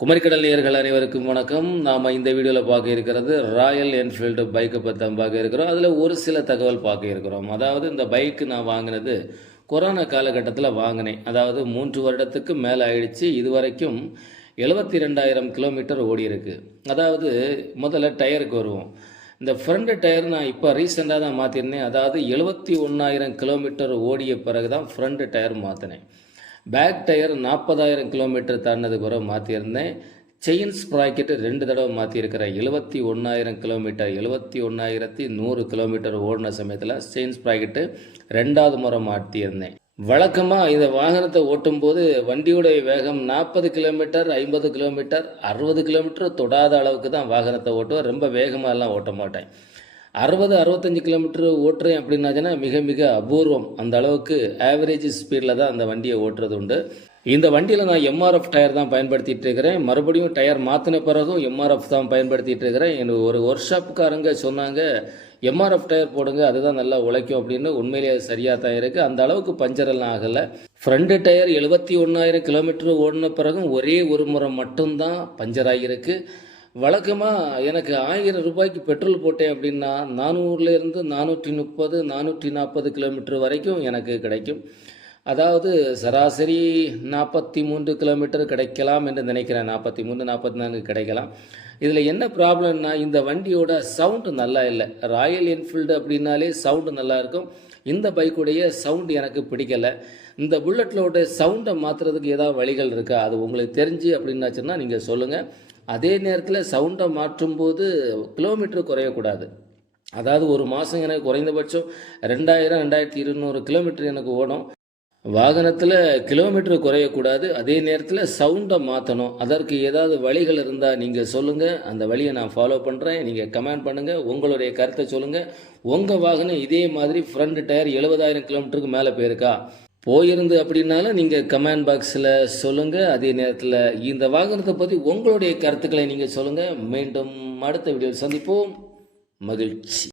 குமரிக்கடல் நேயர்கள் அனைவருக்கும் வணக்கம். நாம் இந்த வீடியோவில் பார்க்க இருக்கிறது ராயல் என்ஃபீல்டு பைக்கை பற்றி தான் பார்க்க இருக்கிறோம். அதில் ஒரு சில தகவல் பார்க்க இருக்கிறோம். அதாவது இந்த பைக்கு நான் வாங்கினது கொரோனா காலகட்டத்தில் வாங்கினேன். அதாவது மூன்று வருடத்துக்கு மேலே ஆயிடுச்சு. இதுவரைக்கும் எழுபத்தி ரெண்டாயிரம் கிலோமீட்டர் ஓடி அதாவது முதல்ல டயருக்கு வருவோம். இந்த ஃப்ரண்ட் டயர் நான் இப்போ ரீசெண்டாக தான் மாற்றிருந்தேன் அதாவது எழுபத்தி ஒன்றாயிரம் கிலோமீட்டர் ஓடிய பிறகு தான் ஃப்ரண்ட் டயர் மாற்றினேன் பேக் டயர் நாற்பதாயிரம் கிலோமீட்டர் தாண்டினது பிறகு மாற்றியிருந்தேன் செயின் ஸ்ப்ராக்கெட்டு ரெண்டு தடவை மாற்றிருக்கிறேன் எழுபத்தி ஒன்றாயிரம் கிலோமீட்டர் எழுபத்தி ஒன்றாயிரத்தி நூறு கிலோமீட்டர் ஓடின சமயத்தில் செயின் ஸ்ப்ராக்கெட்டு ரெண்டாவது முறை மாற்றியிருந்தேன் வழக்கமாக இந்த வாகனத்தை ஓட்டும்போது வண்டியுடைய வேகம் நாற்பது கிலோமீட்டர் ஐம்பது கிலோமீட்டர் அறுபது கிலோமீட்டர் தொடாத அளவுக்கு தான் வாகனத்தை ஓட்டுவேன். ரொம்ப வேகமாக எல்லாம் ஓட்ட மாட்டேன். அறுபது அறுபத்தஞ்சு கிலோமீட்டர் ஓட்டுறேன் அப்படின்னாச்சுன்னா மிக மிக அபூர்வம். அந்த அளவுக்கு ஆவரேஜ் ஸ்பீடில் தான் அந்த வண்டியை ஓட்டுறது உண்டு. இந்த வண்டியில் நான் எம்ஆர்எஃப் டயர் தான் பயன்படுத்திட்டு இருக்கிறேன். மறுபடியும் டயர் மாற்றின பிறகும் எம்ஆர்எஃப் தான் பயன்படுத்திட்டு இருக்கிறேன். எனக்கு ஒரு ஒர்க் ஷாப்புக்காரங்க சொன்னாங்க எம்ஆர்எஃப் டயர் போடுங்க அதுதான் நல்லா உழைக்கும் அப்படின்னு. உண்மையிலேயே அது சரியாக தான் இருக்குது அந்த அளவுக்கு பஞ்சர் எல்லாம் ஆகலை. ஃப்ரண்ட்டு டயர் எழுபத்தி ஒன்றாயிரம் கிலோமீட்டர் ஓடின பிறகும் ஒரே ஒரு முறை மட்டும்தான் பஞ்சர் ஆகியிருக்கு. வழக்கமாக எனக்கு ஆயிரம் ரூபாய்க்கு பெட்ரோல் போட்டேன் அப்படின்னா நானூறுலேருந்து நானூற்றி முப்பது நானூற்றி நாற்பது கிலோமீட்டர் வரைக்கும் எனக்கு கிடைக்கும். அதாவது சராசரி நாற்பத்தி மூன்று கிலோமீட்டர் கிடைக்கலாம் என்று நினைக்கிறேன். நாற்பத்தி மூணு நாற்பத்தி நான்கு கிடைக்கலாம். இதில் என்ன ப்ராப்ளம்னா இந்த வண்டியோட சவுண்டு நல்லா இல்லை. ராயல் என்ஃபீல்டு அப்படின்னாலே சவுண்டு நல்லா இருக்கும். இந்த பைக்குடைய சவுண்டு எனக்கு பிடிக்கலை. இந்த புல்லட்டோட சவுண்டை மாற்றுறதுக்கு ஏதாவது வழிகள் இருக்கா? அது உங்களுக்கு தெரிஞ்சு அப்படின்னாச்சுன்னா நீங்கள் சொல்லுங்கள் அதே நேரத்தில் சவுண்டை மாற்றும்போது கிலோமீட்டர் குறையக்கூடாது. அதாவது ஒரு மாதம் எனக்கு குறைந்தபட்சம் ரெண்டாயிரம் ரெண்டாயிரத்தி இருநூறு கிலோமீட்டர் எனக்கு ஓடும். வாகனத்தில் கிலோமீட்டர் குறையக்கூடாது. அதே நேரத்தில் சவுண்டை மாற்றணும் அதற்கு ஏதாவது வழிகள் இருந்தால் நீங்கள் சொல்லுங்கள் அந்த வழியை நான் ஃபாலோ பண்ணுறேன் நீங்கள் கமெண்ட் பண்ணுங்கள் உங்களுடைய கருத்தை சொல்லுங்கள் உங்கள் வாகனம் இதே மாதிரி ஃப்ரண்ட் டயர் எழுபதாயிரம் கிலோமீட்டருக்கு மேலே போயிருக்கா? போயிருந்து அப்படின்னாலும் நீங்கள் கமெண்ட் பாக்ஸில் சொல்லுங்கள் அதே நேரத்தில் இந்த வாகனத்தை பற்றி உங்களுடைய கருத்துக்களை நீங்கள் சொல்லுங்கள் மீண்டும் அடுத்த வீடியோவில் சந்திப்போம். மகிழ்ச்சி.